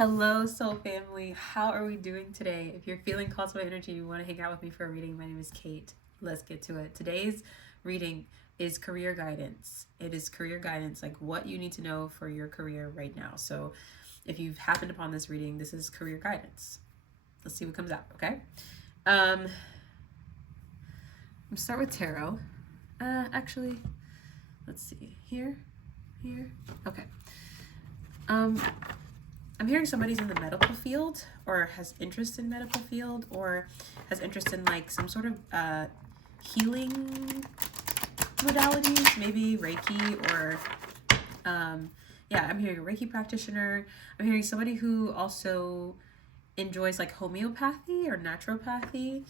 Hello, soul family. How are we doing today? If you're feeling called to my energy, you want to hang out with me for a reading, my name is Kate. Let's get to it. Today's reading is career guidance. It is career guidance, like what you need to know for your career right now. So if you've happened upon this reading, this is career guidance. Let's see what comes out, okay? I'm start with tarot. Actually, let's see. Here. Okay. I'm hearing somebody's in the medical field or has interest in medical field or has interest in like some sort of healing modalities, maybe Reiki or yeah, I'm hearing a Reiki practitioner. I'm hearing somebody who also enjoys like homeopathy or naturopathy.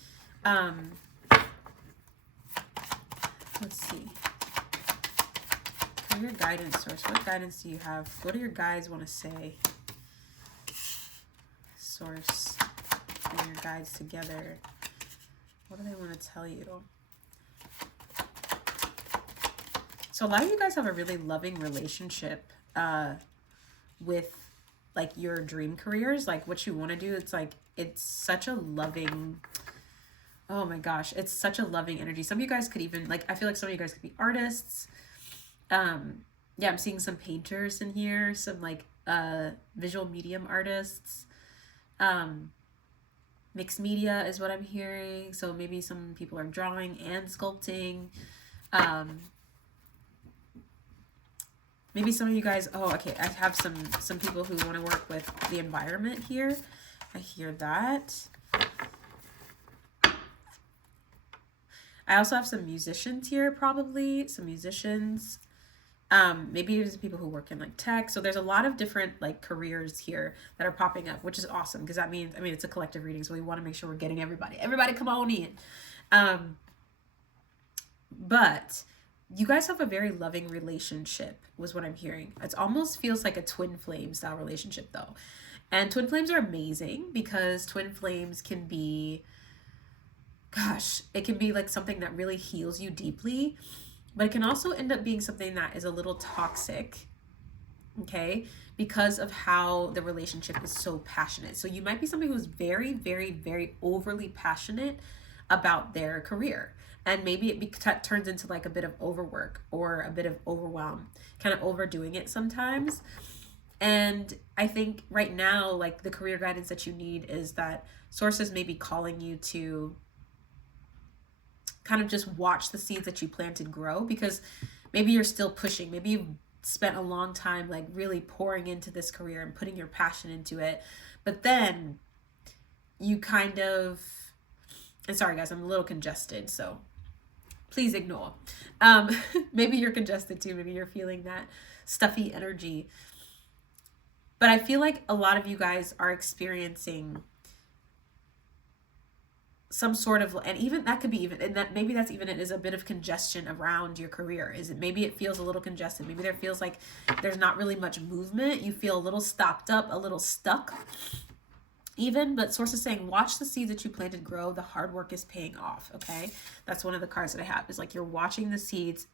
Let's see. Career guidance source. What guidance do you have? What do your guides want to say? Source and your guides together. What do they want to tell you? So a lot of you guys have a really loving relationship with like your dream careers, like what you want to do. It's like it's such a loving, oh my gosh, it's such a loving energy. Some of you guys could even like, I feel like some of you guys could be artists. Yeah, I'm seeing some painters in here, some like visual medium artists. Mixed media is what I'm hearing. So maybe some people are drawing and sculpting. Maybe some of you guys, oh, okay, I have some people who want to work with the environment here. I hear that. I also have some musicians here, probably. Some musicians. Maybe it's people who work in like tech. So there's a lot of different like careers here that are popping up, which is awesome because that means, I mean, it's a collective reading, so we want to make sure we're getting everybody come on in. But you guys have a very loving relationship was what I'm hearing. It almost feels like a twin flame style relationship though. And twin flames are amazing because twin flames can be, gosh, it can be like something that really heals you deeply. But it can also end up being something that is a little toxic, okay, because of how the relationship is so passionate. So you might be somebody who's very, very, very overly passionate about their career. And maybe it turns into like a bit of overwork or a bit of overwhelm, kind of overdoing it sometimes. And I think right now, like the career guidance that you need is that sources may be calling you to kind of just watch the seeds that you planted grow, because maybe you're still pushing. Maybe you've spent a long time like really pouring into this career and putting your passion into it. But then you kind of, and sorry guys, I'm a little congested, so please ignore. Maybe you're congested too. Maybe you're feeling that stuffy energy. But I feel like a lot of you guys are experiencing some sort of, and even that could be even, and that maybe that's even it, is a bit of congestion around your career. Is it maybe it feels a little congested? Maybe there feels like there's not really much movement. You feel a little stopped up, a little stuck even. But source is saying watch the seeds that you planted grow. The hard work is paying off. Okay, that's one of the cards that I have, is like you're watching the seeds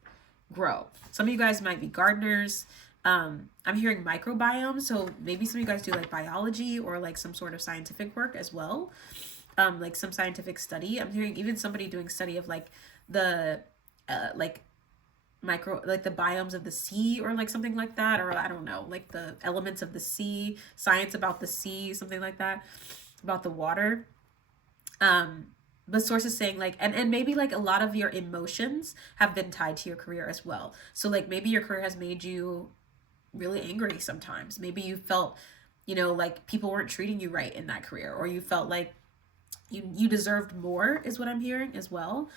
grow. Some of you guys might be gardeners. I'm hearing microbiome, so maybe some of you guys do like biology or like some sort of scientific work as well. Like some scientific study. I'm hearing even somebody doing study of like the like the biomes of the sea or like something like that, or I don't know, like the elements of the sea, science about the sea, something like that, about the water. But source is saying like, and maybe like a lot of your emotions have been tied to your career as well. So like maybe your career has made you really angry sometimes. Maybe you felt, like people weren't treating you right in that career, or you felt like you deserved more, is what I'm hearing as well.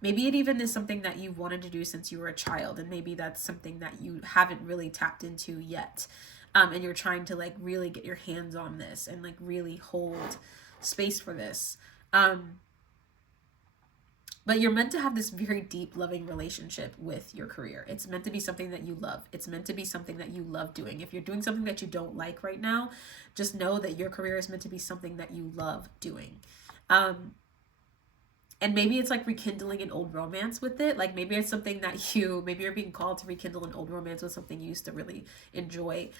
Maybe it even is something that you wanted to do since you were a child, and maybe that's something that you haven't really tapped into yet. And you're trying to like really get your hands on this and like really hold space for this. But you're meant to have this very deep, loving relationship with your career. It's meant to be something that you love. It's meant to be something that you love doing. If you're doing something that you don't like right now, just know that your career is meant to be something that you love doing. And maybe it's like rekindling an old romance with it. Like maybe it's something that maybe you're being called to rekindle an old romance with something you used to really enjoy,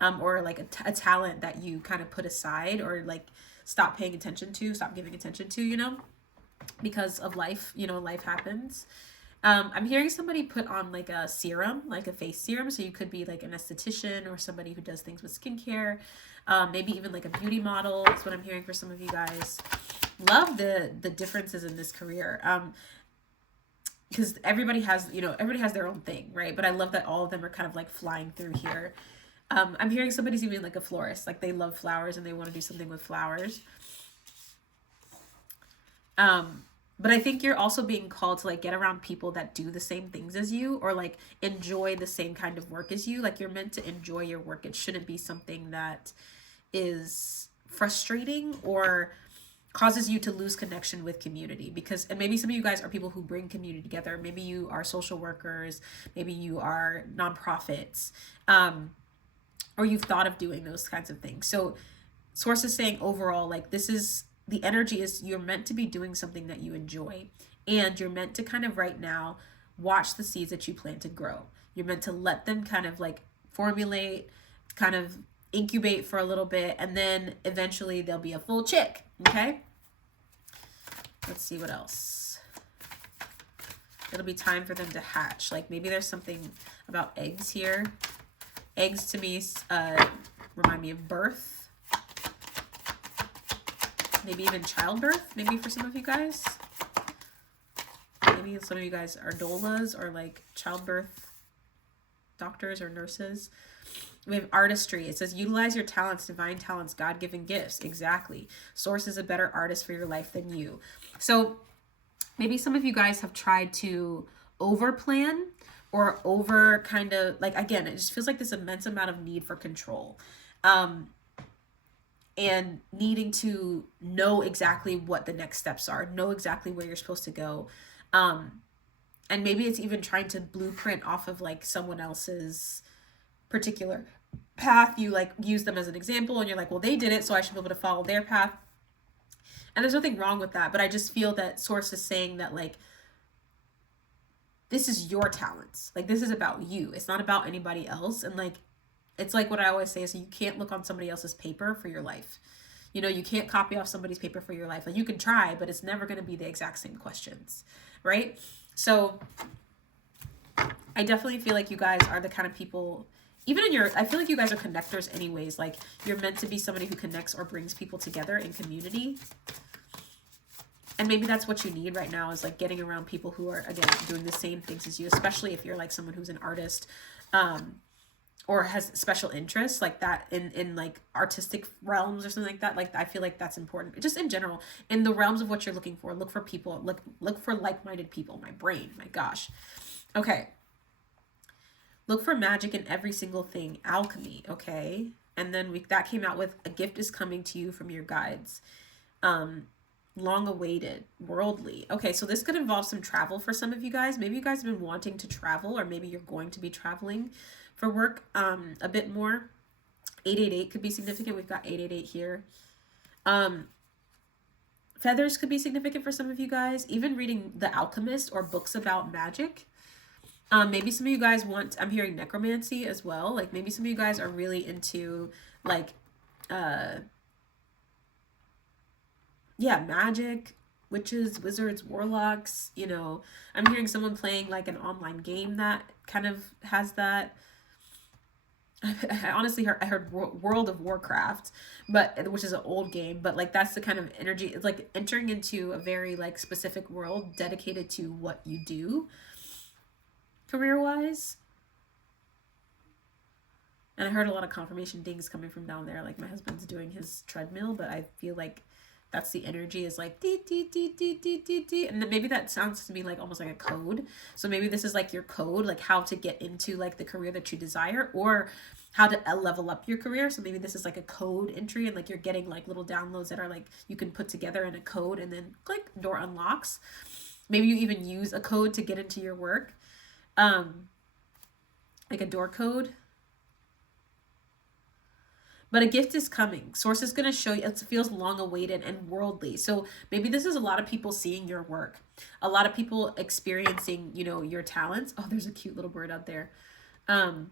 or like a talent that you kind of put aside, or like stop paying attention to, stop giving attention to, because of life. Life happens. I'm hearing somebody put on like a serum, like a face serum. So you could be like an esthetician or somebody who does things with skincare. Maybe even like a beauty model. That's what I'm hearing for some of you guys. Love the differences in this career. Because everybody has their own thing, right? But I love that all of them are kind of like flying through here. I'm hearing somebody's even like a florist, like they love flowers and they want to do something with flowers. But I think you're also being called to like get around people that do the same things as you, or like enjoy the same kind of work as you. Like you're meant to enjoy your work. It shouldn't be something that is frustrating or causes you to lose connection with community. And maybe some of you guys are people who bring community together. Maybe you are social workers, maybe you are nonprofits, or you've thought of doing those kinds of things. So Source is saying overall, like the energy is you're meant to be doing something that you enjoy, and you're meant to kind of right now watch the seeds that you plant to grow. You're meant to let them kind of like formulate, kind of incubate for a little bit, and then eventually they'll be a full chick. Okay, let's see what else. It'll be time for them to hatch. Like maybe there's something about eggs here. Eggs to me remind me of birth. Maybe even childbirth, maybe for some of you guys. Maybe some of you guys are doulas or like childbirth doctors or nurses. We have artistry. It says utilize your talents, divine talents, God-given gifts. Exactly. Source is a better artist for your life than you. So maybe some of you guys have tried to over plan or over kind of like, again, it just feels like this immense amount of need for control. And needing to know exactly what the next steps are, know exactly where you're supposed to go. And maybe it's even trying to blueprint off of like someone else's particular path. You like use them as an example and you're like, well, they did it, so I should be able to follow their path. And there's nothing wrong with that, but I just feel that Source is saying that like, this is your talents. Like this is about you. It's not about anybody else. And like, it's like what I always say is you can't look on somebody else's paper for your life. You can't copy off somebody's paper for your life. Like you can try, but it's never going to be the exact same questions, right? So I definitely feel like you guys are the kind of people, I feel like you guys are connectors anyways. Like you're meant to be somebody who connects or brings people together in community. And maybe that's what you need right now is like getting around people who are, again, doing the same things as you, especially if you're like someone who's an artist, or has special interests like that in like artistic realms or something like that. Like, I feel like that's important. Just in general, in the realms of what you're looking for, look for people, look for like-minded people. My brain, my gosh. Okay. Look for magic in every single thing. Alchemy, okay? And then that came out with a gift is coming to you from your guides. Long awaited, worldly. Okay, so this could involve some travel for some of you guys. Maybe you guys have been wanting to travel, or maybe you're going to be traveling for work a bit more. 888 could be significant. We've got 888 here. Feathers could be significant for some of you guys. Even reading The Alchemist or books about magic. Maybe some of you guys I'm hearing necromancy as well. Like maybe some of you guys are really into like, magic, witches, wizards, warlocks. I'm hearing someone playing like an online game that kind of has that. I honestly heard World of Warcraft, which is an old game, but like that's the kind of energy. It's like entering into a very like specific world dedicated to what you do career-wise. And I heard a lot of confirmation dings coming from down there. Like my husband's doing his treadmill, but I feel like that's the energy is like dee, dee, dee, dee, dee, dee, dee. And then maybe that sounds to me like almost like a code. So maybe this is like your code, like how to get into like the career that you desire, or how to level up your career. So maybe this is like a code entry, and like you're getting like little downloads that are like you can put together in a code, and then click, door unlocks. Maybe you even use a code to get into your work, like a door code. But a gift is coming. Source is going to show you, it feels long awaited and worldly. So maybe this is a lot of people seeing your work, a lot of people experiencing, you know, your talents. Oh, there's a cute little bird out there. Um,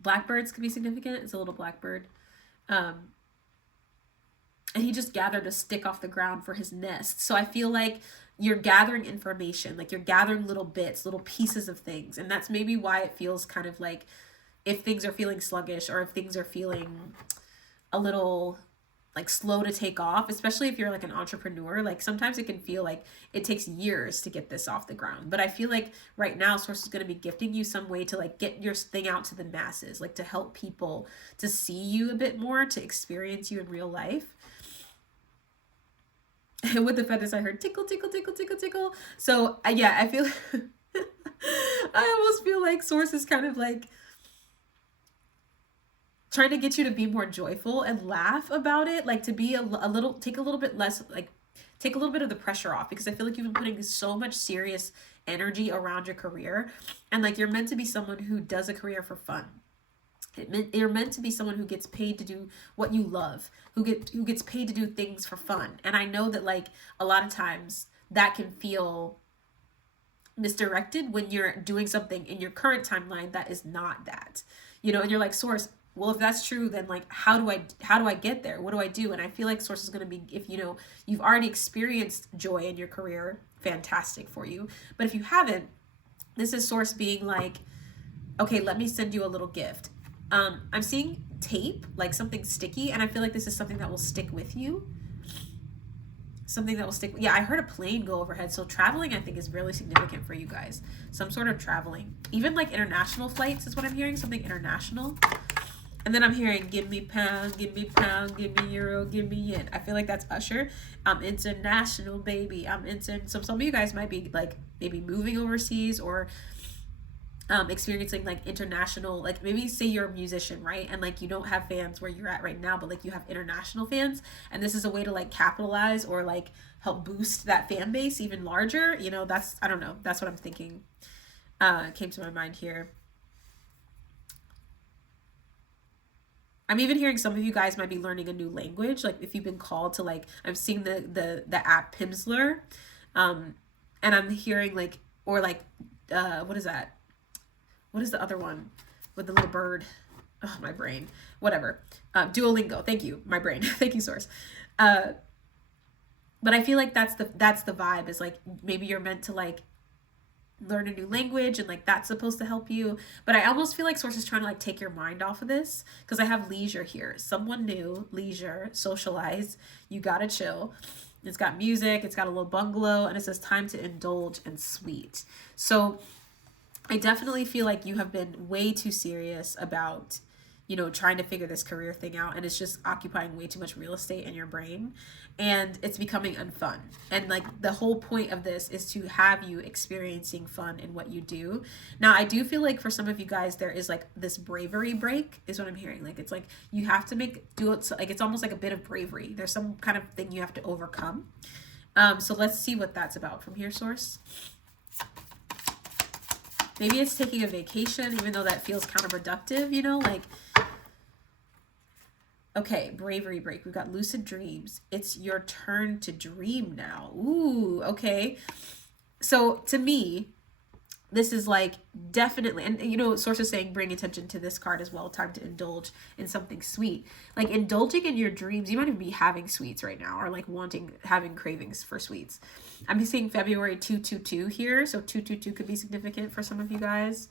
Blackbirds could be significant. It's a little blackbird. Um, and he just gathered a stick off the ground for his nest. So I feel like you're gathering information, like you're gathering little bits, little pieces of things. And that's maybe why it feels kind of like, if things are feeling sluggish or if things are feeling a little like slow to take off, especially if you're like an entrepreneur, like sometimes it can feel like it takes years to get this off the ground. But I feel like right now Source is going to be gifting you some way to like get your thing out to the masses, like to help people to see you a bit more, to experience you in real life. And with the feathers, I heard tickle, tickle, tickle, tickle, tickle. So yeah, I feel I almost feel like Source is kind of like trying to get you to be more joyful and laugh about it, like to be a little, take a little bit less, like take a little bit of the pressure off, because I feel like you've been putting so much serious energy around your career, and like you're meant to be someone who does a career for fun. You're meant to be someone who gets paid to do what you love, who gets paid to do things for fun. And I know that like a lot of times that can feel misdirected when you're doing something in your current timeline that is not that, you know, and you're like, Source, well, if that's true, then like how do I get there? What do I do? And I feel like Source is going to be, if you know you've already experienced joy in your career, fantastic for you. But if you haven't, this is Source being like, okay, let me send you a little gift. I'm seeing tape, like something sticky, and I feel like this is something that will stick with you. Something that will stick. Yeah, I heard a plane go overhead. So traveling, I think, is really significant for you guys. Some sort of traveling. Even like international flights is what I'm hearing. Something international. And then I'm hearing, give me pound, give me euro, give me yen. I feel like that's Usher. I'm international, baby. So some of you guys might be like maybe moving overseas or experiencing like international, like maybe say you're a musician, right? And like you don't have fans where you're at right now, but like you have international fans. And this is a way to like capitalize or like help boost that fan base even larger. You know, that's, I don't know. That's what I'm thinking. Came to my mind here. I'm even hearing some of you guys might be learning a new language. Like if you've been called to like, I'm seeing the app Pimsleur. And I'm hearing like, or like, what is that? What is the other one with the little bird? Oh, my brain. Whatever. Duolingo. Thank you. My brain. Thank you, Source. But I feel like that's the vibe, is like maybe you're meant to like learn a new language and like that's supposed to help you. But I almost feel like Source is trying to like take your mind off of this, because I have leisure here. Someone new, leisure, socialize. You gotta chill. It's got music. It's got a little bungalow, and it says time to indulge and sweet. So I definitely feel like you have been way too serious about, you know, trying to figure this career thing out, and it's just occupying way too much real estate in your brain, and it's becoming unfun. And like the whole point of this is to have you experiencing fun in what you do. Now, I do feel like for some of you guys, there is like this bravery break is what I'm hearing. Like it's like you have to do it, so like it's almost like a bit of bravery. There's some kind of thing you have to overcome. So let's see what that's about from here, Source. Maybe it's taking a vacation, even though that feels counterproductive, you know, like, okay, bravery break. We've got lucid dreams. It's your turn to dream now. Ooh, okay. So to me, this is like definitely, and you know, Source is saying bring attention to this card as well. Time to indulge in something sweet. Like indulging in your dreams. You might even be having sweets right now, or like having cravings for sweets. I'm seeing February 222 here. So 222 could be significant for some of you guys.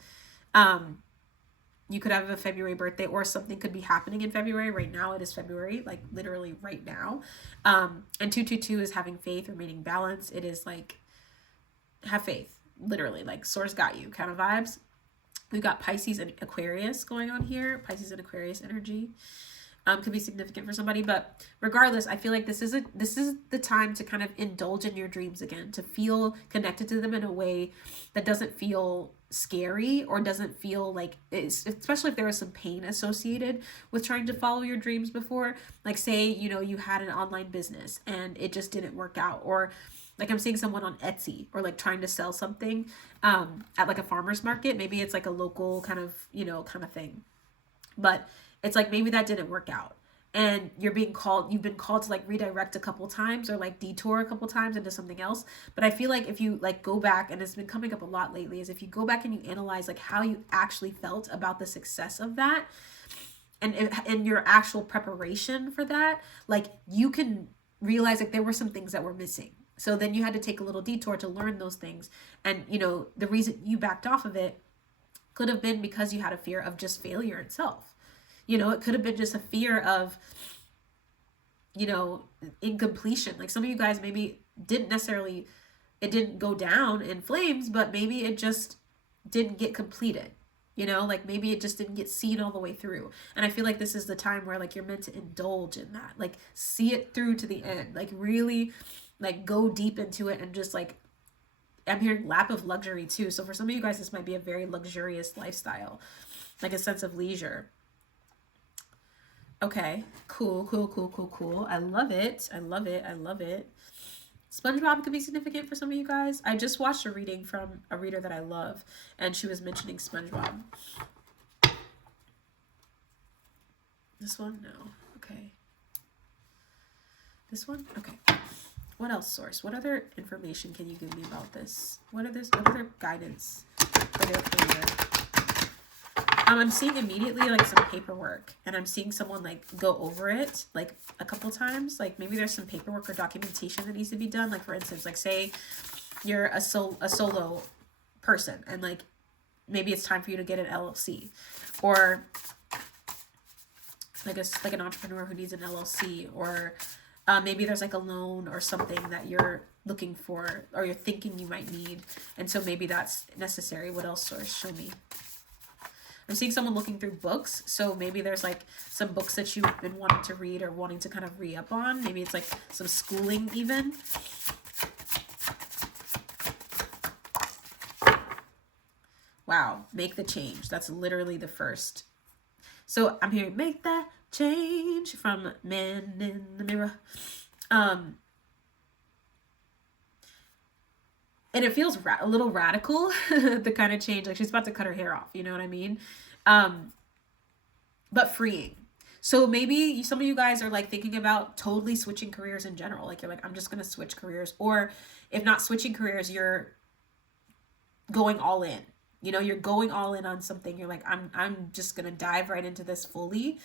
You could have a February birthday, or something could be happening in February. Right now it is February, like literally right now. And 222 is having faith, remaining balanced. It is like, have faith. Literally, like Source got you kind of vibes. We've got Pisces and Aquarius going on here. Pisces and Aquarius energy could be significant for somebody, but regardless, I feel like this is the time to kind of indulge in your dreams again, to feel connected to them in a way that doesn't feel scary, or doesn't feel like it's, especially if there was some pain associated with trying to follow your dreams before. Like say, you know, you had an online business and it just didn't work out, or like I'm seeing someone on Etsy, or like trying to sell something at like a farmer's market. Maybe it's like a local kind of, you know, kind of thing. But it's like maybe that didn't work out, and you've been called to like redirect a couple times or like detour a couple times into something else. But I feel like if you like go back, and it's been coming up a lot lately, is if you go back and you analyze like how you actually felt about the success of that, and your actual preparation for that, like you can realize like there were some things that were missing. So then you had to take a little detour to learn those things. And the reason you backed off of it could have been because you had a fear of just failure itself. It could have been just a fear of, incompletion. Like some of you guys maybe it didn't go down in flames, but maybe it just didn't get completed. Like maybe it just didn't get seen all the way through. And I feel like this is the time where like you're meant to indulge in that, like see it through to the end, like really like go deep into it, and just like, I'm hearing lap of luxury too. So for some of you guys, this might be a very luxurious lifestyle, like a sense of leisure. Okay, cool. I love it. SpongeBob could be significant for some of you guys. I just watched a reading from a reader that I love, and she was mentioning SpongeBob. This one? No. Okay. This one? Okay. What else, source? What other information can you give me about this? What other guidance for their career? I'm seeing immediately like some paperwork, and I'm seeing someone like go over it like a couple times. Like maybe there's some paperwork or documentation that needs to be done. Like for instance, like say you're a solo person, and like maybe it's time for you to get an LLC, or like an entrepreneur who needs an LLC, or maybe there's like a loan or something that you're looking for or you're thinking you might need, and so maybe that's necessary. What else, source? Show me. I'm seeing someone looking through books, so maybe there's like some books that you've been wanting to read or wanting to kind of re-up on. Maybe it's like some schooling even. Wow, make the change. That's literally the first. So I'm hearing make that change from Man in the Mirror. And it feels a little radical, the kind of change. Like she's about to cut her hair off, you know what I mean? But freeing. So maybe some of you guys are like thinking about totally switching careers in general. Like you're like, I'm just going to switch careers. Or if not switching careers, you're going all in. You're going all in on something. You're like, I'm just going to dive right into this fully.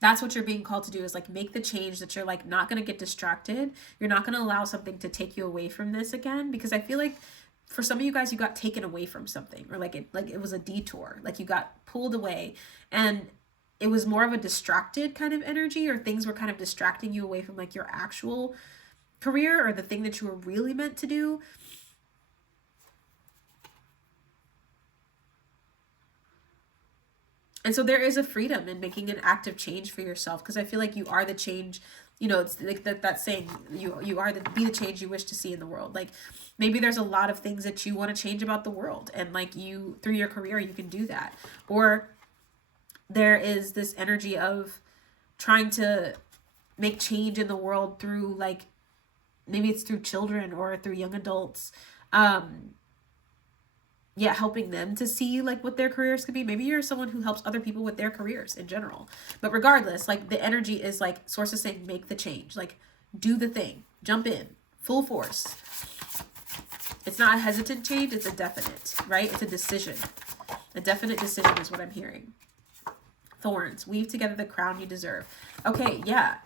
That's what you're being called to do, is like make the change that you're like not going to get distracted. You're not going to allow something to take you away from this again, because I feel like for some of you guys, you got taken away from something, or like it was a detour, like you got pulled away, and it was more of a distracted kind of energy, or things were kind of distracting you away from like your actual career or the thing that you were really meant to do. And so there is a freedom in making an active change for yourself, because I feel like you are the change. It's like that saying, you are be the change you wish to see in the world. Like maybe there's a lot of things that you want to change about the world, and like you, through your career, you can do that. Or there is this energy of trying to make change in the world through like, maybe it's through children or through young adults. Helping them to see like what their careers could be. Maybe you're someone who helps other people with their careers in general. But regardless, like the energy is like, source is saying, make the change, like do the thing, jump in, full force. It's not a hesitant change, it's a definite, right? It's a decision. A definite decision is what I'm hearing. Thorns, weave together the crown you deserve. Okay, yeah.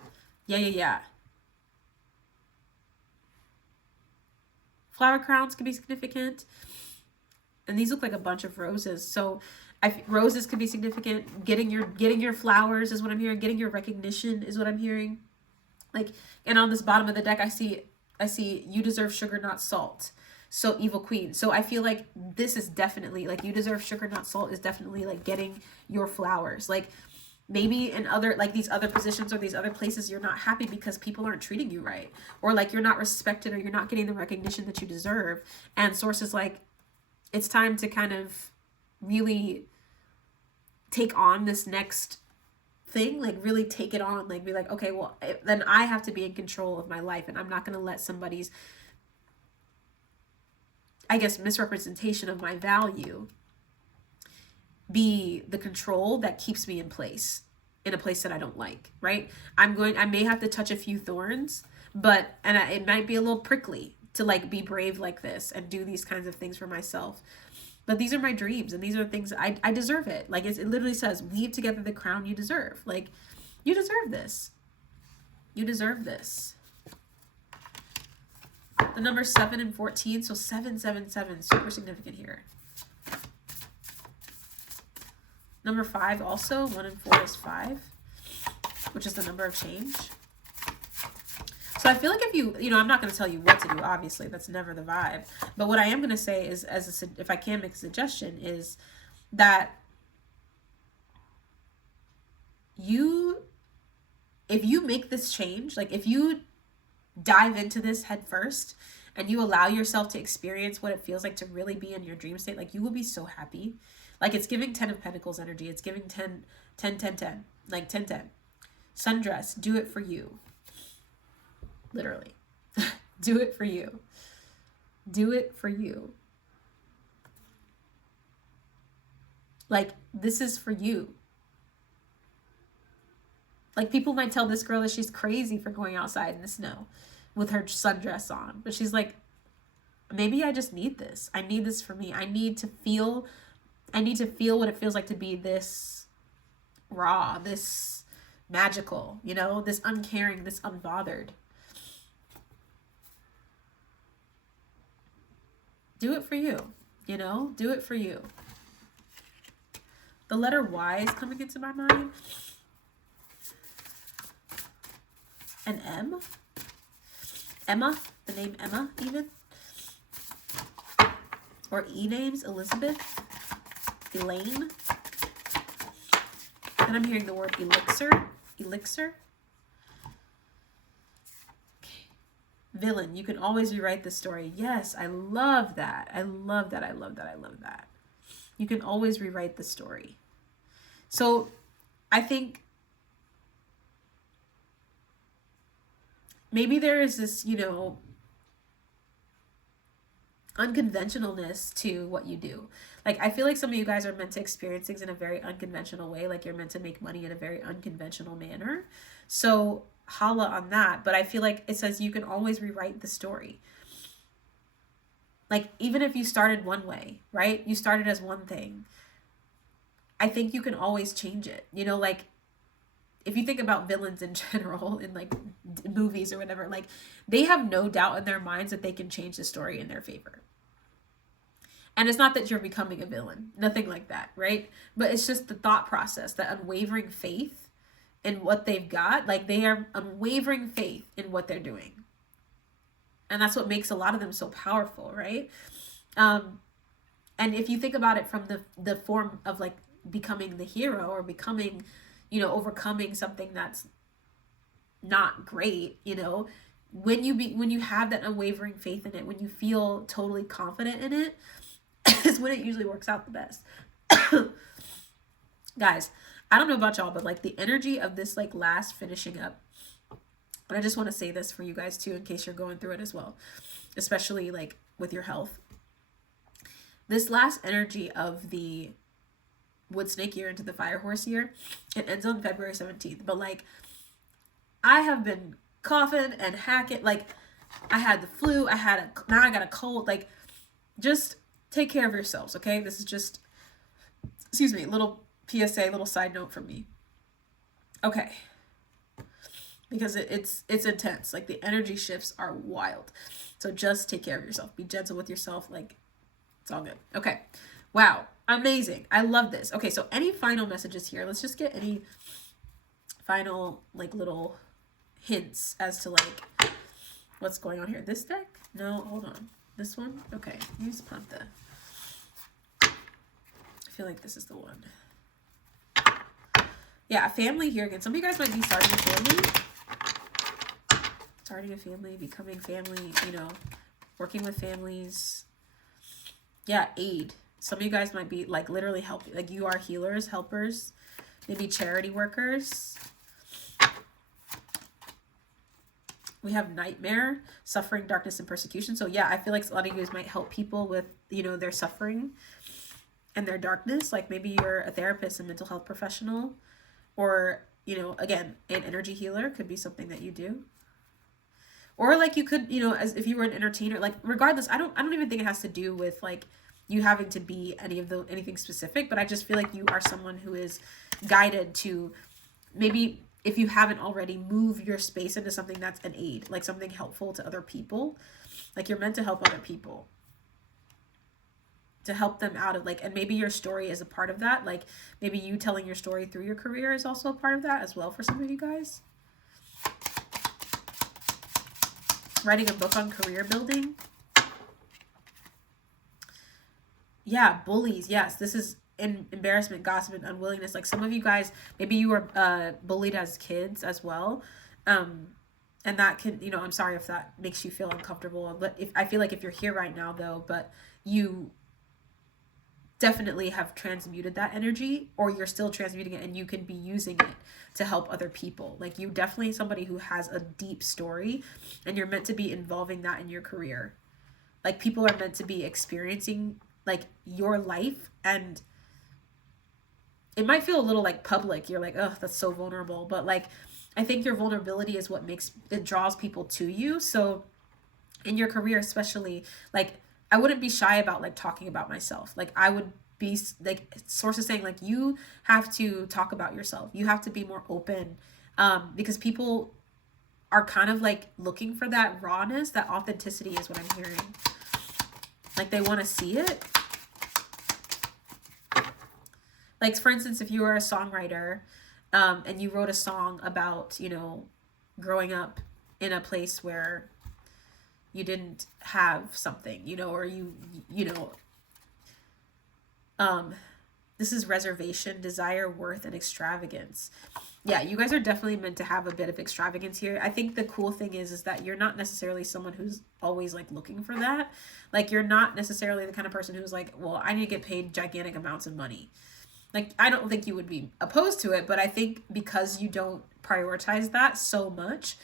Flower crowns can be significant. And these look like a bunch of roses. So roses could be significant. Getting your flowers is what I'm hearing. Getting your recognition is what I'm hearing. Like, and on this bottom of the deck, I see you deserve sugar, not salt. So evil queen. So I feel like this is definitely like, you deserve sugar, not salt is definitely like getting your flowers. Like maybe in other, like these other positions or these other places, you're not happy because people aren't treating you right. Or like you're not respected, or you're not getting the recognition that you deserve. And source is like, it's time to kind of really take on this next thing, like really take it on, like be like, okay, well, then I have to be in control of my life, and I'm not going to let somebody's, I guess, misrepresentation of my value be the control that keeps me in a place that I don't like, right? I may have to touch a few thorns, but, it might be a little prickly to like be brave like this and do these kinds of things for myself. But these are my dreams, and these are things I deserve it. Like it literally says, weave together the crown you deserve. Like, you deserve this. You deserve this. The number 7 and 14, so 777, super significant here. Number 5 also, 1 and 4 is 5, which is the number of change. So I feel like if you know, I'm not going to tell you what to do, obviously, that's never the vibe. But what I am going to say is, if I can make a suggestion, is that if you make this change, like if you dive into this head first and you allow yourself to experience what it feels like to really be in your dream state, like you will be so happy. Like it's giving 10 of Pentacles energy. It's giving 10, 10, 10, 10, like 10, 10. Sundress, do it for you. Literally. Do it for you. Do it for you. Like, this is for you. Like, people might tell this girl that she's crazy for going outside in the snow with her sundress on. But she's like, maybe I just need this. I need this for me. I need to feel what it feels like to be this raw, this magical, you know, this uncaring, this unbothered. Do it for you, you know, do it for you. The letter Y is coming into my mind. An M. Emma, the name Emma even. Or E names, Elizabeth, Elaine. Then I'm hearing the word elixir. Elixir. Okay. Villain, you can always rewrite the story. Yes, I love that. I love that. I love that. I love that. You can always rewrite the story. So I think maybe there is this, you know, unconventionalness to what you do. Like, I feel like some of you guys are meant to experience things in a very unconventional way. Like, you're meant to make money in a very unconventional manner. So holla on that. But I feel like it says you can always rewrite the story. Like, even if you started one way, right? You started as one thing. I think you can always change it. You know, like, if you think about villains in general in like movies or whatever, like they have no doubt in their minds that they can change the story in their favor. And it's not that you're becoming a villain, nothing like that, right? But it's just the thought process, the unwavering faith in what they've got. Like they are unwavering faith in what they're doing. And that's what makes a lot of them so powerful, right? And if you think about it from the form of like becoming the hero or becoming, you know, overcoming something that's not great, you know, when you have that unwavering faith in it, when you feel totally confident in it, is when it usually works out the best. Guys, I don't know about y'all, but like the energy of this like last finishing up, and I just want to say this for you guys too, in case you're going through it as well, especially like with your health. This last energy of the wood snake year into the fire horse year, it ends on February 17th. But like, I have been coughing and hacking. Like, I had the flu. Now I got a cold. Like, just take care of yourselves, okay? This is just, excuse me, little PSA, little side note from me. Okay. Because it's intense. Like, the energy shifts are wild. So just take care of yourself. Be gentle with yourself. Like, it's all good. Okay. Wow. Amazing. I love this. Okay, so any final messages here? Let's just get any final, like, little hints as to, like, what's going on here. This deck? No, hold on. This one? Okay. Use Panta. I feel like this is the one. Yeah, a family here again. Some of you guys might be starting a family. Starting a family, becoming family, you know, working with families. Yeah, aid. Some of you guys might be like literally helping, like you are healers, helpers, maybe charity workers. We have nightmare, suffering, darkness, and persecution. So yeah, I feel like a lot of you guys might help people with, you know, their suffering. and their darkness. Like maybe you're a therapist, a mental health professional, or, you know, again, an energy healer could be something that you do. Or like you could, you know, as if you were an entertainer, like regardless, I don't even think it has to do with like you having to be anything specific, but I just feel like you are someone who is guided to maybe, if you haven't already, move your space into something that's an aid, like something helpful to other people. Like you're meant to help other people, to help them out of like, and maybe your story is a part of that. Like maybe you telling your story through your career is also a part of that as well for some of you guys. Writing a book on career building. Yeah, bullies. Yes, this is embarrassment, gossip, and unwillingness. Like some of you guys, maybe you were bullied as kids as well. And that can, you know, I'm sorry if that makes you feel uncomfortable. But if I feel like if you're here right now though, but you definitely have transmuted that energy, or you're still transmuting it and you can be using it to help other people. Like you definitely somebody who has a deep story, and you're meant to be involving that in your career. Like people are meant to be experiencing like your life, and it might feel a little like public. You're like, oh, that's so vulnerable. But like, I think your vulnerability is what draws people to you. So in your career, especially, like I wouldn't be shy about like talking about myself. Like I would be like, sources saying like, you have to talk about yourself. You have to be more open, because people are kind of like looking for that rawness, that authenticity is what I'm hearing. Like they want to see it. Like for instance, if you were a songwriter, and you wrote a song about, you know, growing up in a place where you didn't have something, you know, or you know, this is reservation, desire, worth, and extravagance. Yeah, you guys are definitely meant to have a bit of extravagance here. I think the cool thing is that you're not necessarily someone who's always like looking for that. Like you're not necessarily the kind of person who's like, well, I need to get paid gigantic amounts of money. Like I don't think you would be opposed to it, but I think because you don't prioritize that so much,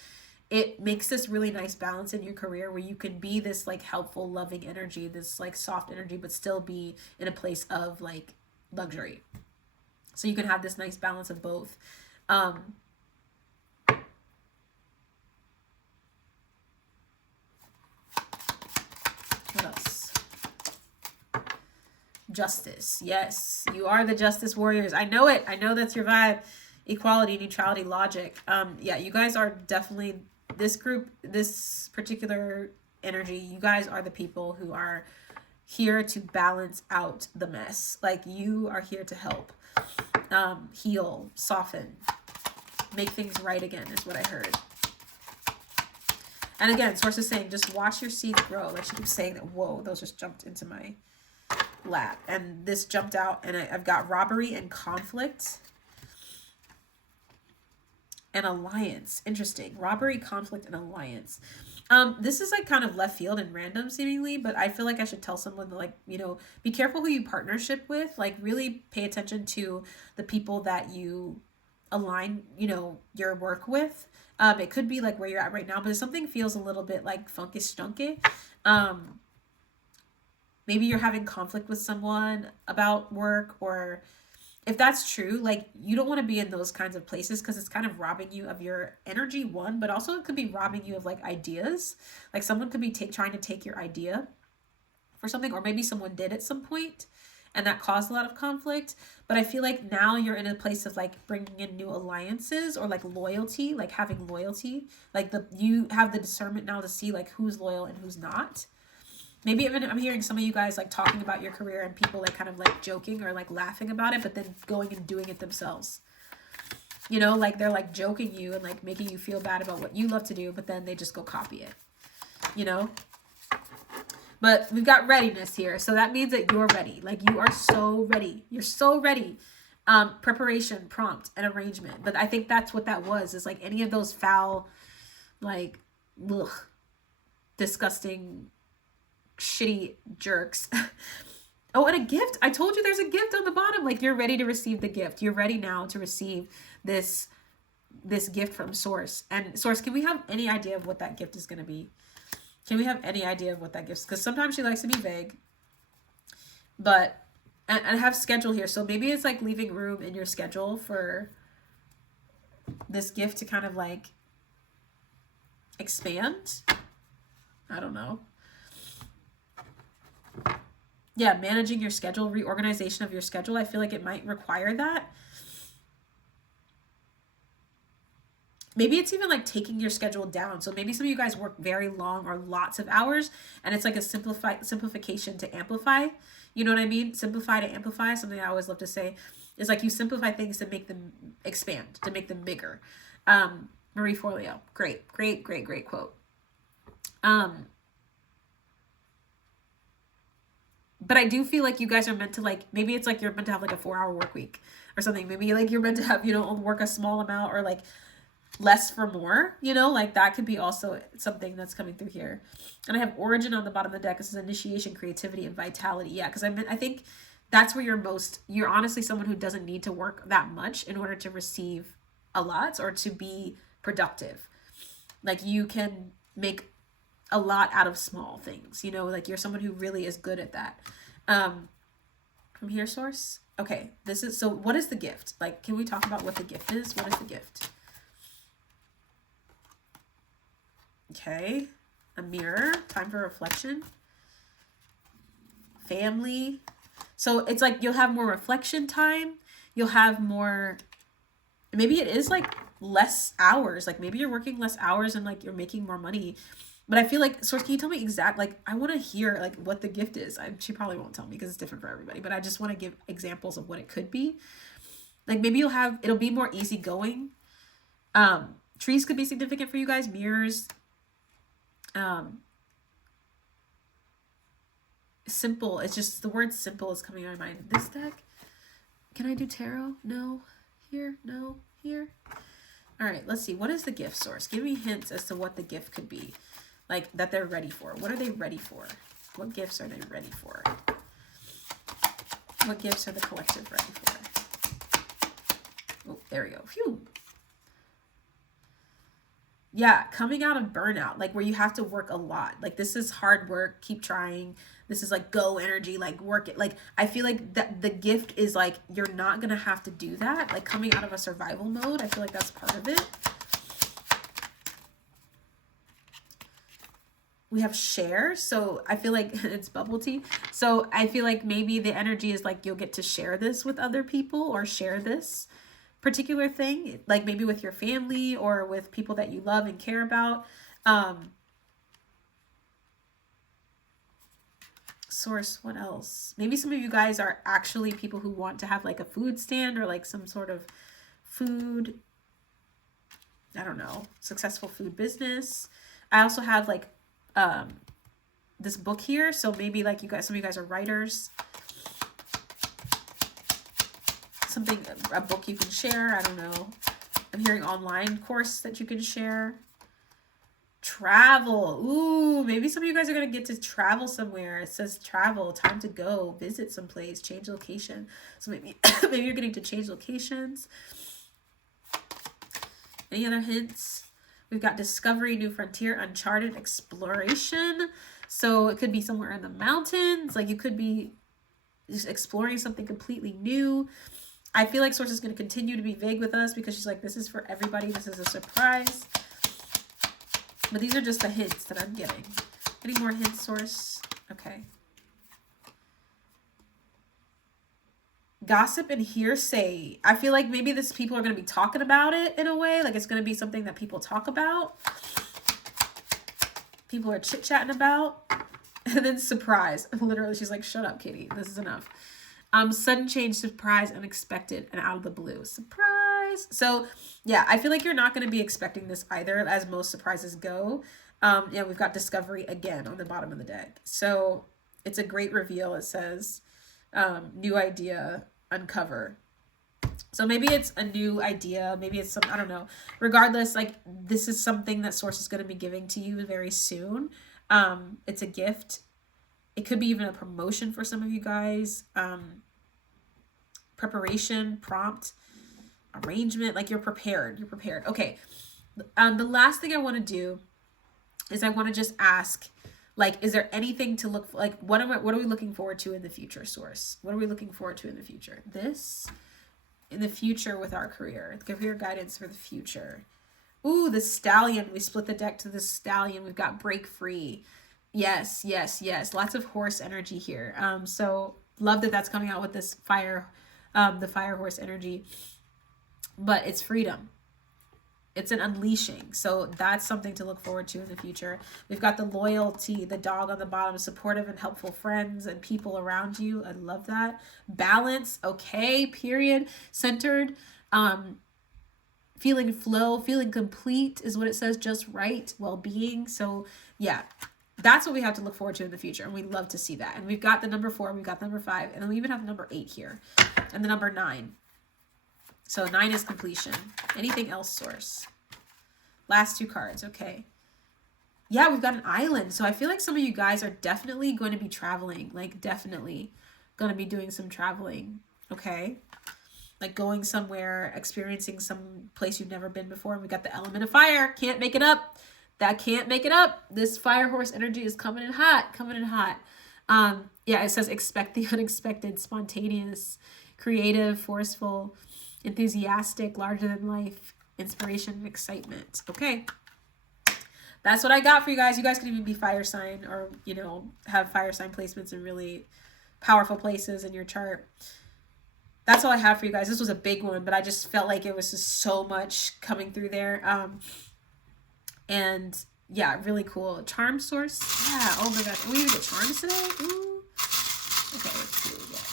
it makes this really nice balance in your career where you can be this like helpful, loving energy, this like soft energy, but still be in a place of like luxury. So you can have this nice balance of both. What else? Justice. Yes, you are the justice warriors. I know it. I know that's your vibe. Equality, neutrality, logic. Yeah, you guys are definitely, this group, this particular energy, you guys are the people who are here to balance out the mess. Like you are here to help, heal, soften, make things right again is what I heard. And again, source is saying, just watch your seeds grow. Like she keeps saying that. Whoa, those just jumped into my lap. And this jumped out, and I've got robbery and conflict and alliance. Interesting. Robbery, conflict, and alliance. This is like kind of left field and random seemingly, but I feel like I should tell someone to like, you know, be careful who you partnership with. Like really pay attention to the people that you align, you know, your work with. It could be like where you're at right now, but if something feels a little bit like funky stunky, maybe you're having conflict with someone about work, or if that's true, like you don't want to be in those kinds of places because it's kind of robbing you of your energy, one, but also it could be robbing you of like ideas. Like someone could be trying to take your idea for something, or maybe someone did at some point and that caused a lot of conflict. But I feel like now you're in a place of like bringing in new alliances, or like loyalty, like having loyalty, like you have the discernment now to see like who's loyal and who's not. Maybe even I'm hearing some of you guys like talking about your career and people like kind of like joking or like laughing about it, but then going and doing it themselves. You know, like they're like joking you and like making you feel bad about what you love to do, but then they just go copy it, you know? But we've got readiness here. So that means that you're ready. Like you are so ready. You're so ready. Preparation, prompt, and arrangement. But I think that's what that was, is like any of those foul, like, ugh, disgusting, shitty jerks. Oh, and a gift. I told you there's a gift on the bottom. Like you're ready to receive the gift. You're ready now to receive this gift from Source. And Source, can we have any idea of what that gift is going to be? Can we have any idea of what that gift is? Because sometimes she likes to be vague. But and I have schedule here. So maybe it's like leaving room in your schedule for this gift to kind of like expand. I don't know. Yeah, managing your schedule, reorganization of your schedule. I feel like it might require that. Maybe it's even like taking your schedule down. So maybe some of you guys work very long or lots of hours, and it's like a simplification to amplify. You know what I mean? Simplify to amplify. Something I always love to say is like you simplify things to make them expand, to make them bigger. Marie Forleo, great quote. But I do feel like you guys are meant to like, maybe it's like you're meant to have like a 4-hour work week or something. Maybe like you're meant to have, work a small amount or like less for more, like that could be also something that's coming through here. And I have origin on the bottom of the deck. This is initiation, creativity, and vitality. Yeah, because I think that's where you're honestly someone who doesn't need to work that much in order to receive a lot or to be productive. Like you can make a lot out of small things, like you're someone who really is good at that. From here, source. Okay, so what is the gift? Like, can we talk about what the gift is? What is the gift? Okay, a mirror, time for reflection, family. So it's like you'll have more reflection time. You'll have more, maybe it is like less hours. Like maybe you're working less hours and like you're making more money. But I feel like, Source, can you tell me like, I want to hear like what the gift is. She probably won't tell me because it's different for everybody, but I just want to give examples of what it could be. Like maybe it'll be more easygoing. Trees could be significant for you guys, mirrors. Simple. It's just the word simple is coming to my mind. This deck, can I do tarot? No. Here? No. Here? All right, let's see. What is the gift, Source? Give me hints as to what the gift could be. Like that they're ready for. What are they ready for? What gifts are they ready for? What gifts are the collective ready for? Oh, there we go. Phew. Yeah, coming out of burnout, like where you have to work a lot. Like this is hard work, keep trying. This is like go energy, like work it. Like I feel like that the gift is like you're not gonna have to do that. Like coming out of a survival mode, I feel like that's part of it. We have share, so I feel like it's bubble tea. So I feel like maybe the energy is like you'll get to share this with other people or share this particular thing, like maybe with your family or with people that you love and care about. Source, what else? Maybe some of you guys are actually people who want to have like a food stand or like some sort of food, I don't know, successful food business. I also have like this book here, so maybe like some of you guys are writers. Something, a book you can share, I don't know. I'm hearing online course that you can share. Travel. Ooh, maybe some of you guys are going to get to travel somewhere. It says travel, time to go, visit someplace, change location. So maybe maybe you're getting to change locations. Any other hints? We've got discovery, new frontier, uncharted, exploration. So it could be somewhere in the mountains. Like you could be just exploring something completely new. I feel like Source is going to continue to be vague with us because she's like, this is for everybody. This is a surprise. But these are just the hints that I'm getting. Any more hints, Source? Okay. Gossip and hearsay. I feel like maybe people are going to be talking about it in a way. Like it's going to be something that people talk about. People are chit-chatting about. And then surprise. Literally, she's like, shut up, Kitty. This is enough. Sudden change, surprise, unexpected, and out of the blue. Surprise. So, yeah, I feel like you're not going to be expecting this either, as most surprises go. Yeah, we've got discovery again on the bottom of the deck. So, it's a great reveal. It says, new idea, uncover. So maybe it's a new idea. Maybe it's some, I don't know. Regardless, like, this is something that Source is going to be giving to you very soon. It's a gift. It could be even a promotion for some of you guys. Preparation, prompt, arrangement. Like you're prepared. You're prepared. Okay. The last thing I want to do is I want to just ask, Like, is there anything to look for? Like, what are we looking forward to in the future, source? What are we looking forward to in the future? This, in the future with our career. Career guidance for the future. Ooh, the stallion. We split the deck to the stallion. We've got break free. Yes, yes, yes. Lots of horse energy here. So love that that's coming out with this fire, the fire horse energy. But it's freedom. It's an unleashing. So that's something to look forward to in the future. We've got the loyalty, the dog on the bottom, supportive and helpful friends and people around you. I love that. Balance, okay, period. Centered, feeling flow, feeling complete is what it says, just right, well-being. So yeah, that's what we have to look forward to in the future. And we love to see that. And we've got the number 4, we've got the number 5, and then we even have the number 8 here and the number 9. So 9 is completion. Anything else, source? Last 2 cards. Okay. Yeah, we've got an island. So I feel like some of you guys are definitely going to be traveling. Like, definitely going to be doing some traveling. Okay. Like going somewhere, experiencing some place you've never been before. And we got the element of fire. Can't make it up. That can't make it up. This fire horse energy is coming in hot. Coming in hot. Yeah, it says expect the unexpected, spontaneous, creative, forceful, enthusiastic, larger than life, inspiration, and excitement. Okay. That's what I got for you guys. You guys can even be fire sign or, you know, have fire sign placements in really powerful places in your chart. That's all I have for you guys. This was a big one, but I just felt like it was just so much coming through there. And yeah, really cool. Charm source. Yeah. Oh my gosh. Are we even get charms today? Ooh. Okay. Let's see what we get.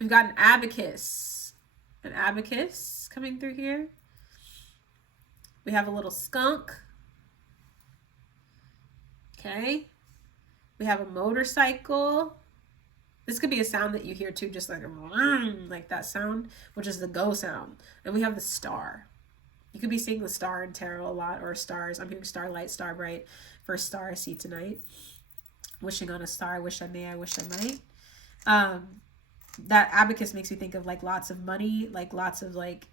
We've got an abacus. An abacus coming through here. We have a little skunk. Okay. We have a motorcycle. This could be a sound that you hear too, just like that sound, which is the go sound. And we have the star. You could be seeing the star in tarot a lot, or stars. I'm hearing starlight, star bright. First star I see tonight. Wishing on a star. I wish I may. I wish I might. That abacus makes me think of like lots of money, like lots of like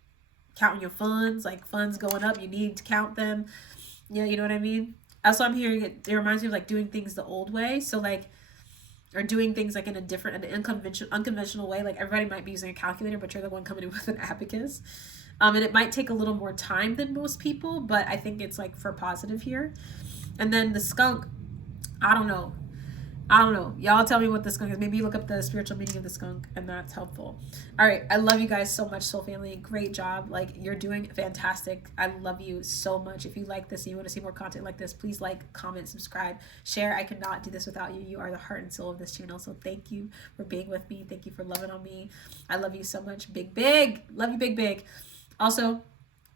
counting your funds, like funds going up. You need to count them. Yeah, you know what I mean? Also, I'm hearing it reminds me of like doing things the old way. So like, or doing things like in a different, an unconventional way. Like everybody might be using a calculator, but you're the one coming in with an abacus. And it might take a little more time than most people, but I think it's like for positive here. And then the skunk, I don't know. Y'all tell me what the skunk is. Maybe you look up the spiritual meaning of the skunk, and that's helpful. All right. I love you guys so much, soul family. Great job. Like, you're doing fantastic. I love you so much. If you like this and you want to see more content like this, please like, comment, subscribe, share. I could not do this without you. You are the heart and soul of this channel. So thank you for being with me. Thank you for loving on me. I love you so much. Big, big. Love you, big, big. Also,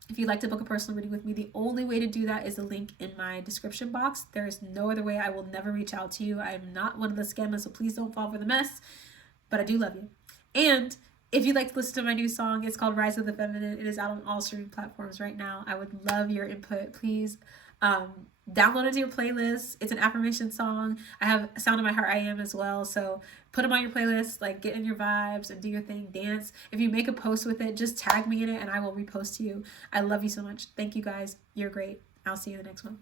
if you'd like to book a personal reading with me, the only way to do that is the link in my description box. There is no other way. I will never reach out to you. I am not one of the scammers, so please don't fall for the mess. But I do love you. And if you'd like to listen to my new song, it's called Rise of the Feminine. It is out on all streaming platforms right now. I would love your input. Please download it to your playlist. It's an affirmation song. I have Sound of My Heart I Am as well. So put them on your playlist, like get in your vibes and do your thing, dance. If you make a post with it, just tag me in it and I will repost to you. I love you so much. Thank you guys. You're great. I'll see you in the next one.